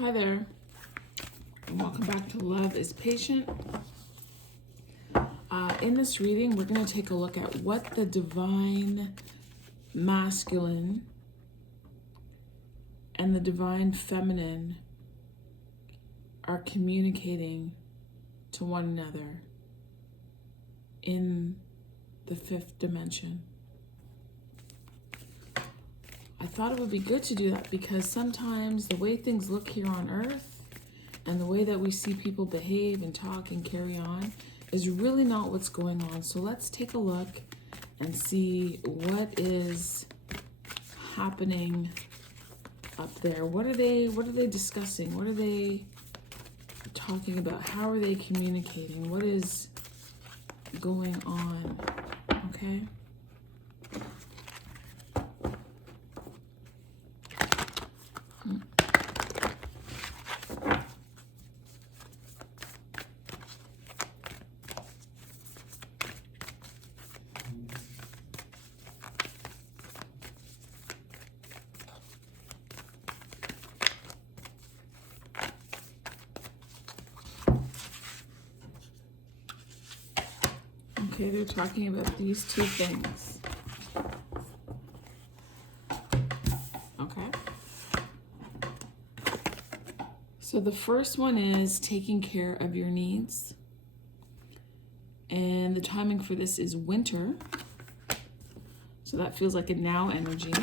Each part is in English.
Hi there, and welcome back to Love is Patient. In this reading, we're going to take a look at what the divine masculine and the divine feminine are communicating to one another in the fifth dimension. I thought it would be good to do that because sometimes the way things look here on Earth and the way that we see people behave and talk and carry on is really not what's going on. So let's take a look and see what is happening up there. What are they discussing? What are they talking about? How are they communicating? What is going on? Okay. Okay, they're talking about these two things. Okay. So the first one is taking care of your needs. And the timing for this is winter. So that feels like a now energy.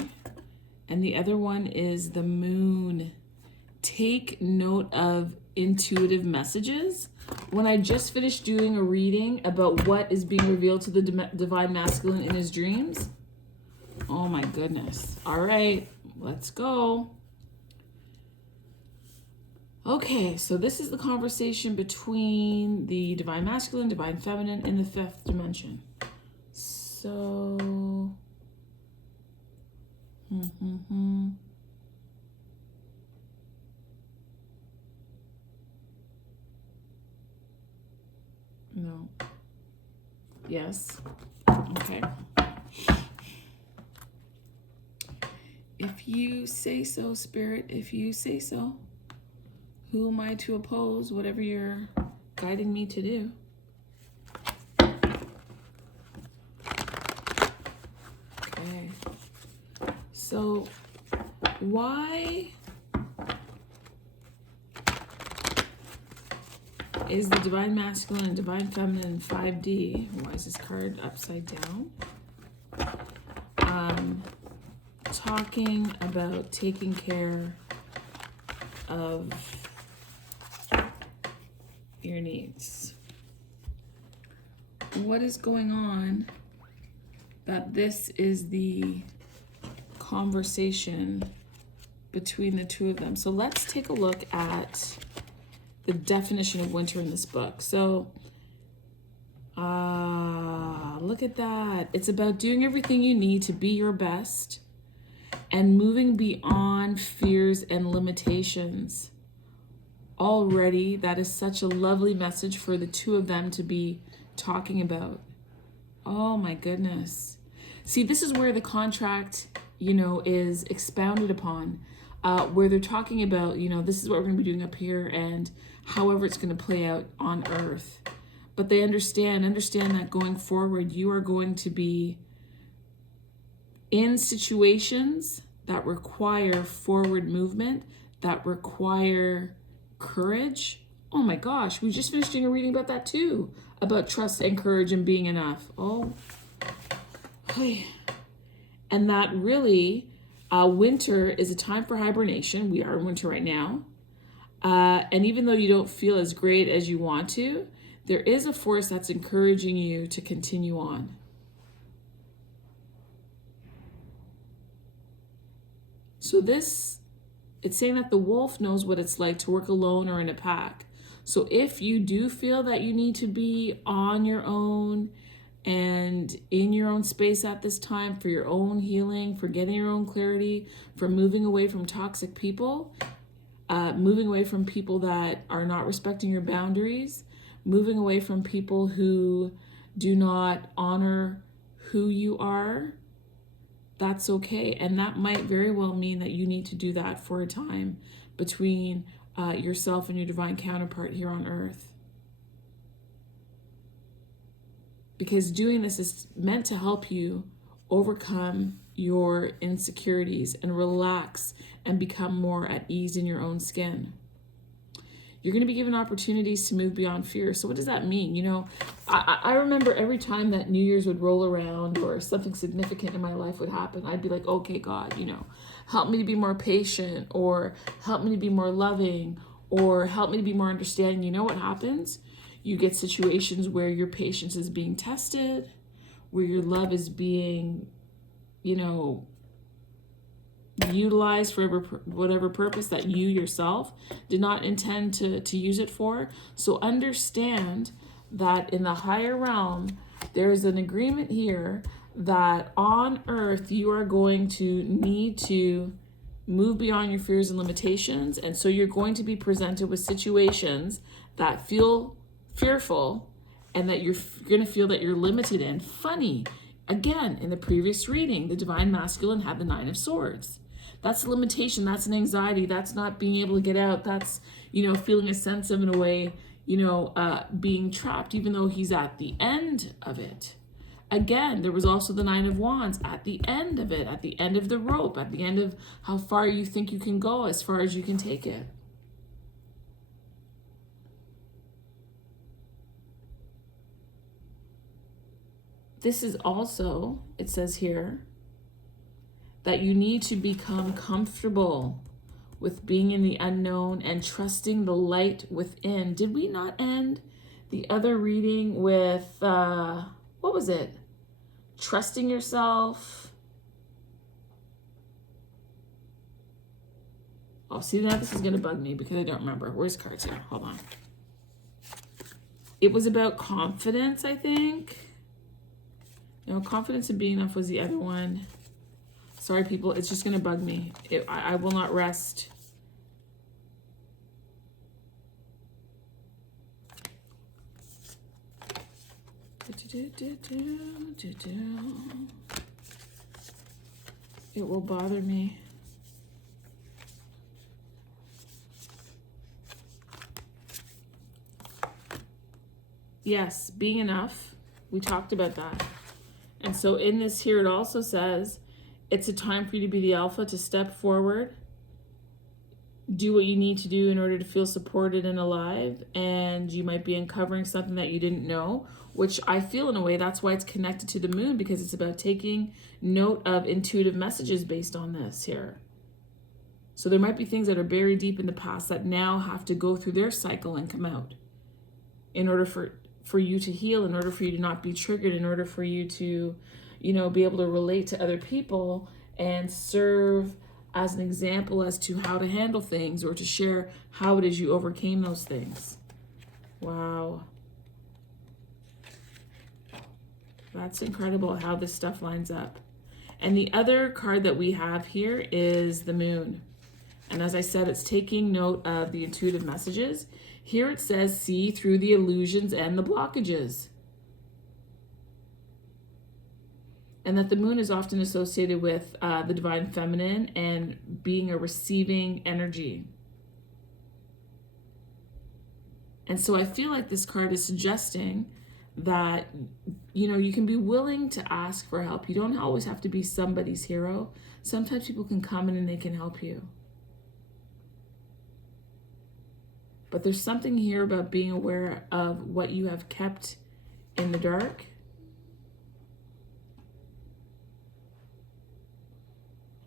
And the other one is the moon. Take note of intuitive messages. When I just finished doing a reading about what is being revealed to the divine masculine in his dreams. Oh my goodness. All right, let's go. Okay, so this is the conversation between the divine masculine, divine feminine in the fifth dimension. So, No. Yes. Okay. If you say so, Spirit, if you say so, who am I to oppose whatever you're guiding me to do? Okay. So, why is the divine masculine and divine feminine in 5D? Why is this card upside down? Talking about taking care of your needs. What is going on that this is the conversation between the two of them? So let's take a look at the definition of winter in this book. So, look at that. It's about doing everything you need to be your best and moving beyond fears and limitations. Already, that is such a lovely message for the two of them to be talking about. Oh my goodness. See, this is where the contract, is expounded upon, where they're talking about, this is what we're going to be doing up here and however it's going to play out on Earth. But they understand that going forward, you are going to be in situations that require forward movement, that require courage. Oh my gosh, we just finished doing a reading about that too, about trust and courage and being enough. Oh, hey. And that really, winter is a time for hibernation. We are in winter right now. And even though you don't feel as great as you want to, there is a force that's encouraging you to continue on. So it's saying that the wolf knows what it's like to work alone or in a pack. So if you do feel that you need to be on your own and in your own space at this time for your own healing, for getting your own clarity, for moving away from toxic people, moving away from people that are not respecting your boundaries, moving away from people who do not honor who you are, that's okay. And that might very well mean that you need to do that for a time between yourself and your divine counterpart here on earth. Because doing this is meant to help you overcome your insecurities and relax and become more at ease in your own skin. You're going to be given opportunities to move beyond fear. So what does that mean? You know, I remember every time that New Year's would roll around or something significant in my life would happen, I'd be like, okay, God, you know, help me to be more patient, or help me to be more loving, or help me to be more understanding. You know what happens? You get situations where your patience is being tested, where your love is being, you know, utilized for whatever purpose that you yourself did not intend to use it for. So understand that in the higher realm, there is an agreement here that on earth you are going to need to move beyond your fears and limitations. And so you're going to be presented with situations that feel fearful and that you're going to feel that you're limited in. Funny, again, in the previous reading, the divine masculine had the 9 of Swords. That's a limitation. That's an anxiety. That's not being able to get out. That's, you know, feeling a sense of, in a way, you know, being trapped, even though he's at the end of it. Again, there was also the 9 of Wands at the end of it, at the end of the rope, at the end of how far you think you can go, as far as you can take it. This is also, it says here, that you need to become comfortable with being in the unknown and trusting the light within. Did we not end the other reading with, what was it? Trusting yourself. Oh, see, now this is going to bug me because I don't remember. Where's cards here? Hold on. It was about confidence, I think. No, confidence in being enough was the other one. Sorry, people. It's just going to bug me. I will not rest. It will bother me. Yes, being enough. We talked about that. And so in this here, it also says, it's a time for you to be the alpha, to step forward, do what you need to do in order to feel supported and alive. And you might be uncovering something that you didn't know, which I feel in a way that's why it's connected to the moon, because it's about taking note of intuitive messages based on this here. So there might be things that are buried deep in the past that now have to go through their cycle and come out in order for you to heal, in order for you to not be triggered, in order for you to, you know, be able to relate to other people and serve as an example as to how to handle things, or to share how it is you overcame those things. Wow. That's incredible how this stuff lines up. And the other card that we have here is the moon. And as I said, it's taking note of the intuitive messages. Here it says, see through the illusions and the blockages. And that the moon is often associated with the divine feminine and being a receiving energy. And so I feel like this card is suggesting that, you know, you can be willing to ask for help. You don't always have to be somebody's hero. Sometimes people can come in and they can help you. But there's something here about being aware of what you have kept in the dark.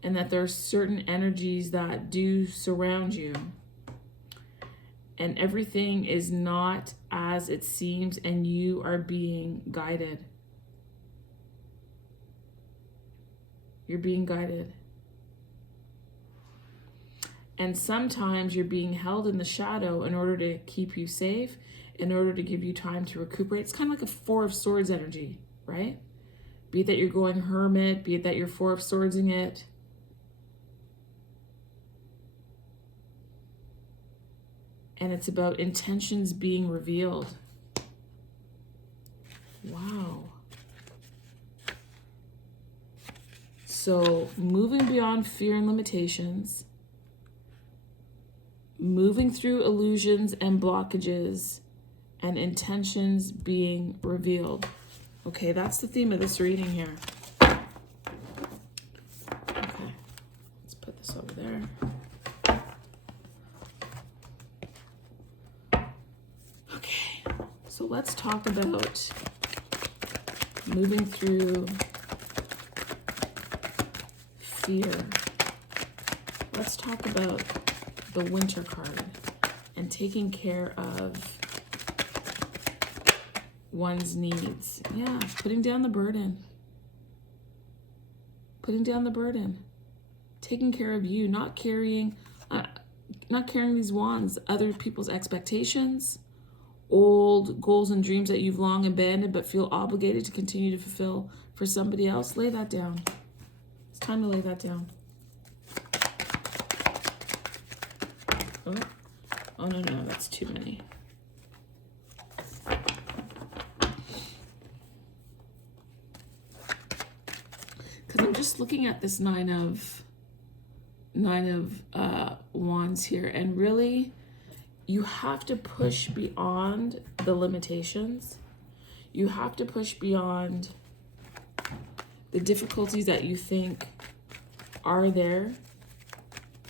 And that there are certain energies that do surround you. And everything is not as it seems, and you are being guided. You're being guided. And sometimes you're being held in the shadow in order to keep you safe, in order to give you time to recuperate. It's kind of like a 4 of Swords energy, right? Be it that you're going hermit, be it that you're 4 of Swordsing it. And it's about intentions being revealed. Wow. So moving beyond fear and limitations, moving through illusions and blockages, and intentions being revealed. Okay, that's the theme of this reading here. Okay, let's put this over there. Okay, so let's talk about moving through fear. Let's talk about the Winter card and taking care of one's needs. Yeah, putting down the burden. Putting down the burden. Taking care of you, not carrying these wands, other people's expectations, old goals and dreams that you've long abandoned but feel obligated to continue to fulfill for somebody else. Lay that down. It's time to lay that down. Oh no, that's too many. Because I'm just looking at this nine of wands here, and really you have to push beyond the limitations. You have to push beyond the difficulties that you think are there.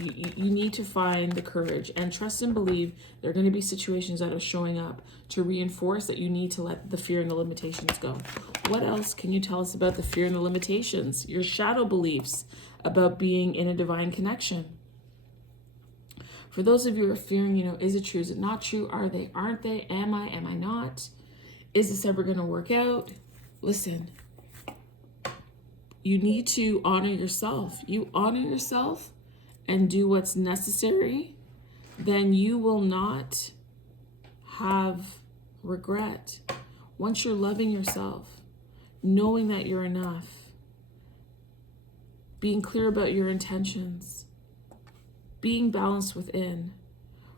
You need to find the courage and trust and believe there are going to be situations that are showing up to reinforce that you need to let the fear and the limitations go. What else can you tell us about the fear and the limitations? Your shadow beliefs about being in a divine connection. For those of you who are fearing, is it true? Is it not true? Are they? Aren't they? Am I? Am I not? Is this ever going to work out? Listen, you need to honor yourself. You honor yourself and do what's necessary, then you will not have regret. Once you're loving yourself, knowing that you're enough, being clear about your intentions, being balanced within,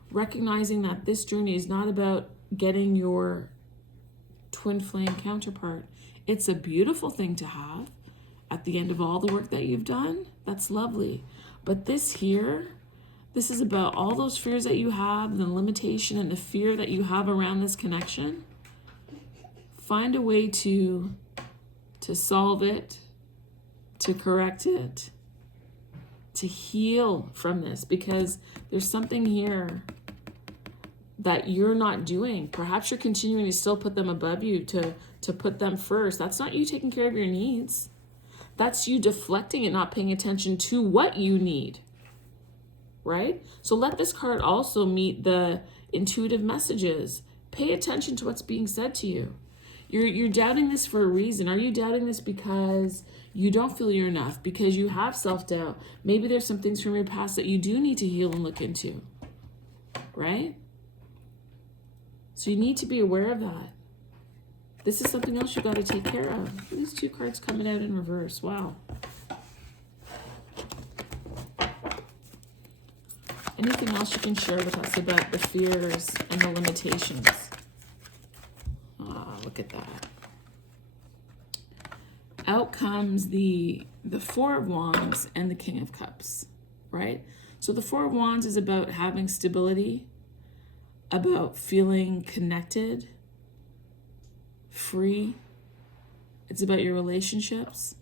recognizing that this journey is not about getting your twin flame counterpart. It's a beautiful thing to have at the end of all the work that you've done. That's lovely. But this is about all those fears that you have, the limitation and the fear that you have around this connection. Find a way to solve it, to correct it, to heal from this, because there's something here that you're not doing. Perhaps you're continuing to still put them above you, to put them first. That's not you taking care of your needs. That's you deflecting and not paying attention to what you need, right? So let this card also meet the intuitive messages. Pay attention to what's being said to you. You're doubting this for a reason. Are you doubting this because you don't feel you're enough? Because you have self-doubt? Maybe there's some things from your past that you do need to heal and look into, right? So you need to be aware of that. This is something else you got to take care of. These two cards coming out in reverse. Wow. Anything else you can share with us about the fears and the limitations? Look at that. Out comes the Four of Wands and the King of Cups, right? So the Four of Wands is about having stability, about feeling connected, free. It's about your relationships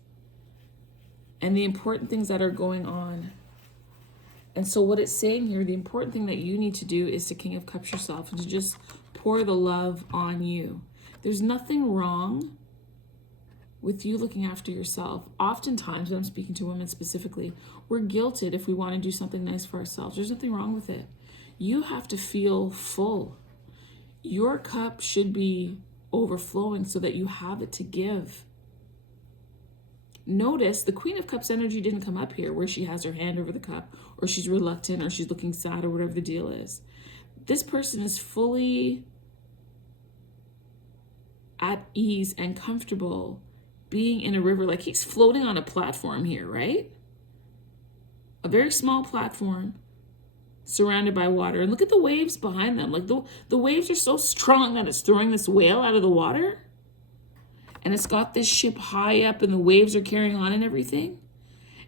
and the important things that are going on. And so what it's saying here, the important thing that you need to do is to King of Cups yourself and to just pour the love on you. There's nothing wrong with you looking after yourself. Oftentimes, when I'm speaking to women specifically, we're guilted if we want to do something nice for ourselves. There's nothing wrong with it. You have to feel full. Your cup should be overflowing so that you have it to give. Notice the Queen of Cups energy didn't come up here where she has her hand over the cup or she's reluctant or she's looking sad or whatever the deal is. This person is fully at ease and comfortable being in a river. Like he's floating on a platform here, right? A very small platform surrounded by water. And look at the waves behind them. Like the waves are so strong that it's throwing this whale out of the water. And it's got this ship high up and the waves are carrying on and everything.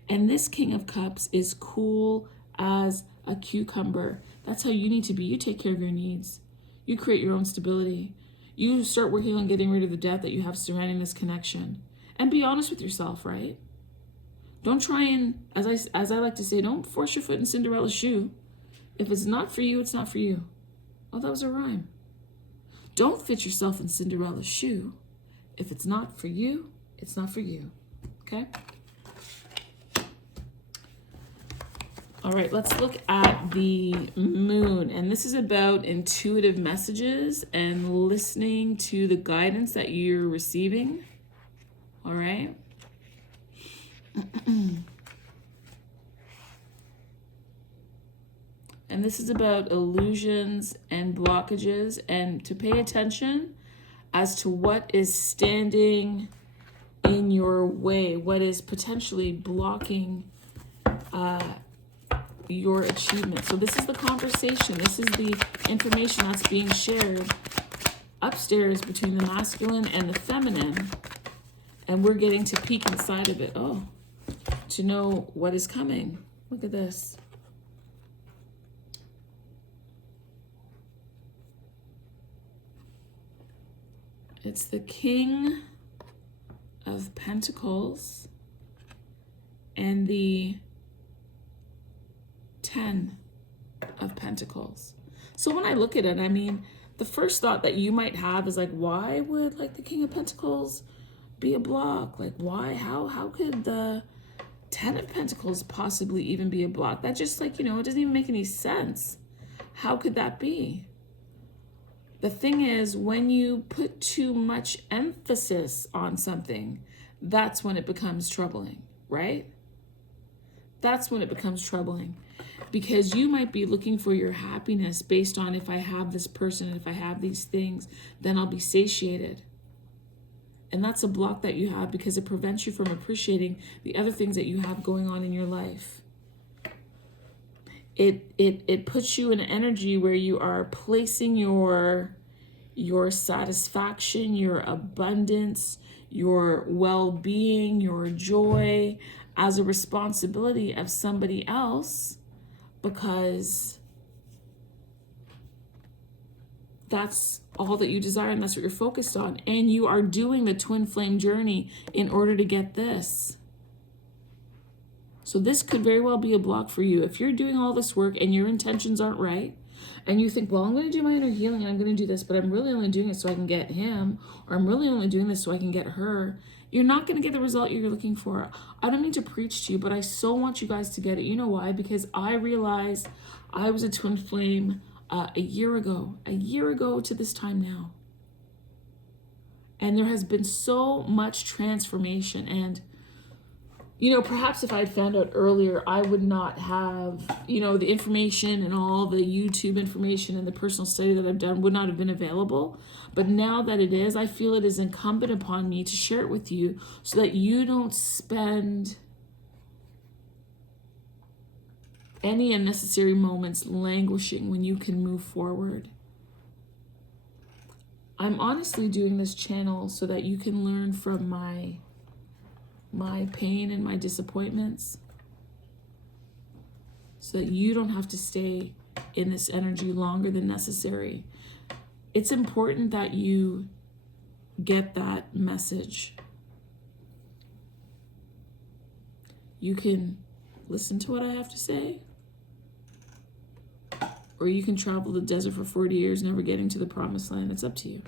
And this King of Cups is cool as a cucumber. That's how you need to be. You take care of your needs. You create your own stability. You start working on getting rid of the doubt that you have surrounding this connection. And be honest with yourself, right? Don't try and, as I like to say, don't force your foot in Cinderella's shoe. If it's not for you, it's not for you. Oh, that was a rhyme. Don't fit yourself in Cinderella's shoe. If it's not for you, it's not for you. Okay? All right, let's look at the moon. And this is about intuitive messages and listening to the guidance that you're receiving. All right? And this is about illusions and blockages, and to pay attention as to what is standing in your way, what is potentially blocking your achievement. So this is the conversation. This is the information that's being shared upstairs between the masculine and the feminine. And we're getting to peek inside of it. Oh, to know what is coming. Look at this. It's the King of Pentacles and the 10 of Pentacles. So when I look at it, I mean, the first thought that you might have is like, why would like the King of Pentacles be a block? Like, why? How could the 10 of Pentacles possibly even be a block? That just like, you know, it doesn't even make any sense. How could that be? The thing is, when you put too much emphasis on something, that's when it becomes troubling, right? That's when it becomes troubling, because you might be looking for your happiness based on, if I have this person and if I have these things, then I'll be satiated. And that's a block that you have because it prevents you from appreciating the other things that you have going on in your life. It puts you in an energy where you are placing your satisfaction, your abundance, your well-being, your joy as a responsibility of somebody else, because that's all that you desire and that's what you're focused on. And you are doing the twin flame journey in order to get this. So this could very well be a block for you. If you're doing all this work and your intentions aren't right, and you think, well, I'm going to do my inner healing and I'm going to do this, but I'm really only doing it so I can get him, or I'm really only doing this so I can get her, you're not going to get the result you're looking for. I don't mean to preach to you, but I so want you guys to get it. You know why? Because I realized I was a twin flame a year ago to this time now. And there has been so much transformation. And you know, perhaps if I had found out earlier, I would not have, you know, the information and all the YouTube information and the personal study that I've done would not have been available. But now that it is, I feel it is incumbent upon me to share it with you so that you don't spend any unnecessary moments languishing when you can move forward. I'm honestly doing this channel so that you can learn from my pain and my disappointments, so that you don't have to stay in this energy longer than necessary. It's important that you get that message. You can listen to what I have to say, or you can travel the desert for 40 years never getting to the promised land. It's up to you.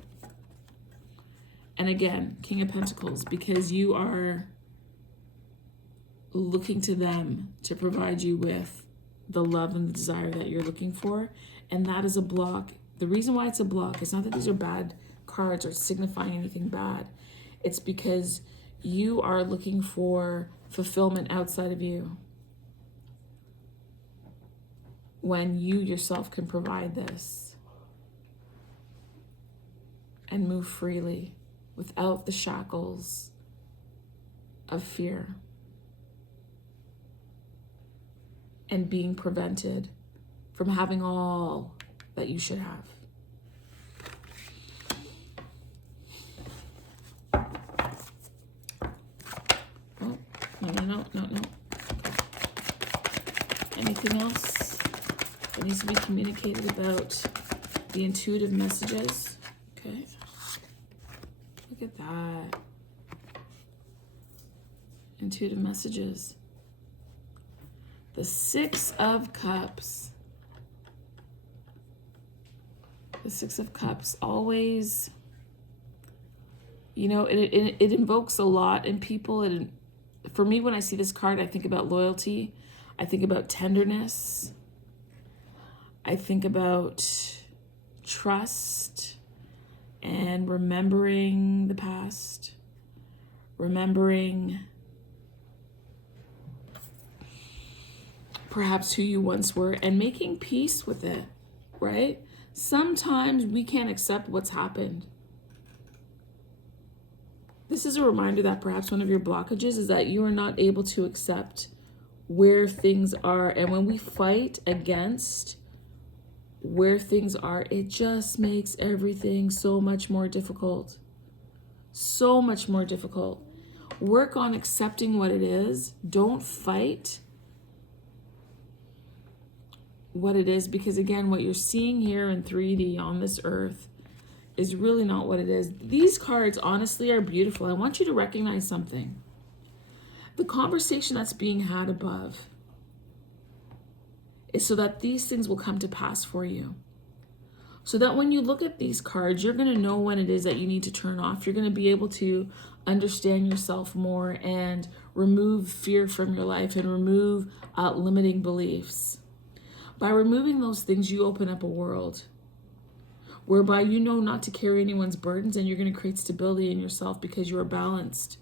And again, King of Pentacles, because you are looking to them to provide you with the love and the desire that you're looking for, and that is a block. The reason why it's a block is not that these are bad cards or signifying anything bad. It's because you are looking for fulfillment outside of you, when you yourself can provide this and move freely without the shackles of fear and being prevented from having all that you should have. Oh, no. Anything else? What needs to be communicated about the intuitive messages? Okay. Look at that. Intuitive messages. The Six of Cups. The Six of Cups always, you know, it invokes a lot in people. For me, when I see this card, I think about loyalty. I think about tenderness. I think about trust and remembering the past, remembering perhaps who you once were and making peace with it, right? Sometimes we can't accept what's happened. This is a reminder that perhaps one of your blockages is that you are not able to accept where things are. And when we fight against where things are, it just makes everything so much more difficult. So much more difficult. Work on accepting what it is. Don't fight what it is, because again, what you're seeing here in 3D on this earth is really not what it is. These cards, honestly, are beautiful. I want you to recognize something. The conversation that's being had above is so that these things will come to pass for you. So that when you look at these cards, you're going to know when it is that you need to turn off. You're going to be able to understand yourself more and remove fear from your life and remove limiting beliefs. By removing those things, you open up a world whereby you know not to carry anyone's burdens, and you're going to create stability in yourself because you are balanced.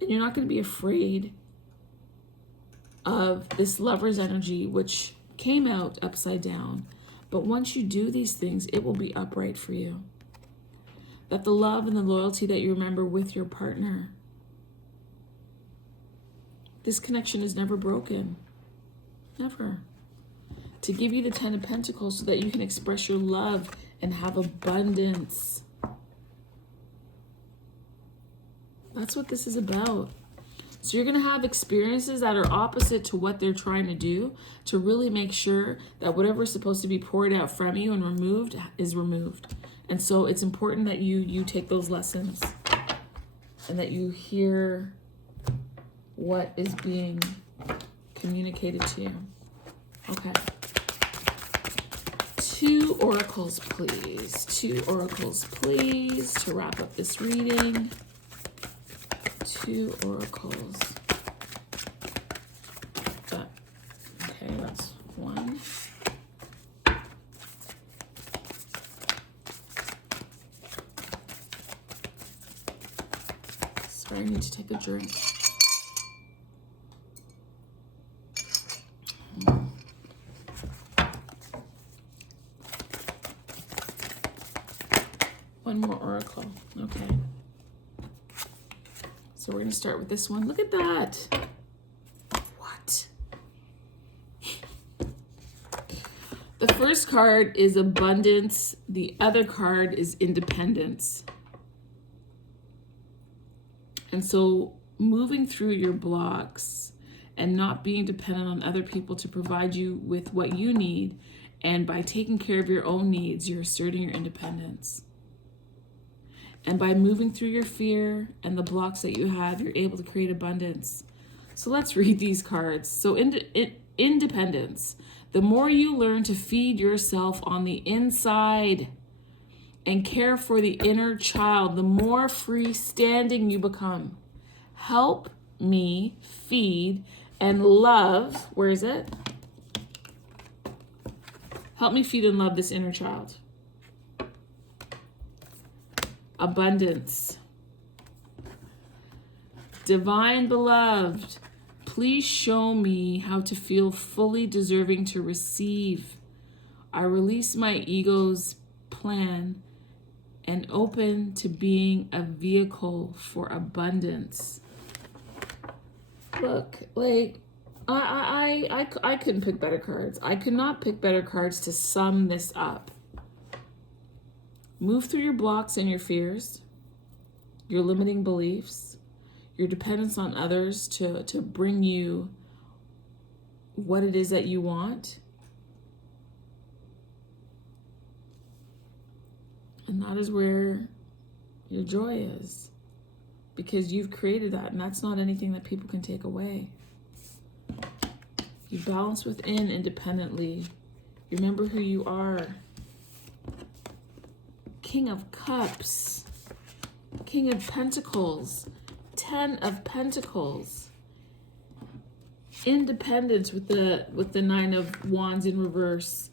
And you're not going to be afraid of this Lover's energy, which came out upside down. But once you do these things, it will be upright for you. That the love and the loyalty that you remember with your partner, this connection is never broken. Never. To give you the Ten of Pentacles so that you can express your love and have abundance. That's what this is about. So you're going to have experiences that are opposite to what they're trying to do, to really make sure that whatever is supposed to be poured out from you and removed is removed. And so it's important that you take those lessons and that you hear what is being communicated to you. Okay. 2 oracles, please. 2 oracles, please, to wrap up this reading. 2 oracles. Okay, that's 1. Sorry, I need to take a drink. One more oracle. Okay. So we're going to start with this one. Look at that. What? The first card is abundance. The other card is independence. And so moving through your blocks and not being dependent on other people to provide you with what you need, and by taking care of your own needs, you're asserting your independence. And by moving through your fear and the blocks that you have, you're able to create abundance. So let's read these cards. So independence. The more you learn to feed yourself on the inside and care for the inner child, the more freestanding you become. Help me feed and love. Where is it? Help me feed and love this inner child. Abundance. Divine beloved, please show me how to feel fully deserving to receive. I release my ego's plan and open to being a vehicle for abundance. Look, like, I couldn't pick better cards. I could not pick better cards to sum this up. Move through your blocks and your fears, your limiting beliefs, your dependence on others to bring you what it is that you want. And that is where your joy is, because you've created that, and that's not anything that people can take away. You balance within independently. You remember who you are. King of Cups, King of Pentacles, 10 of Pentacles. Independence with the 9 of Wands in reverse,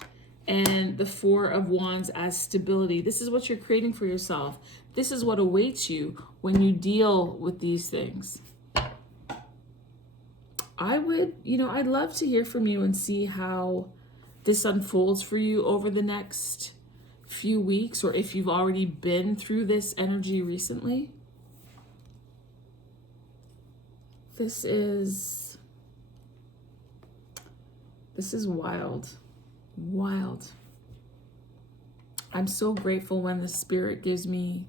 and the 4 of Wands as stability. This is what you're creating for yourself. This is what awaits you when you deal with these things. I'd love to hear from you and see how this unfolds for you over the next few weeks, or if you've already been through this energy recently. This is wild. Wild. I'm so grateful when the Spirit gives me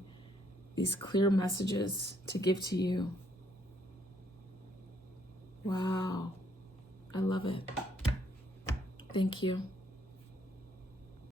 these clear messages to give to you. Wow. I love it. Thank you.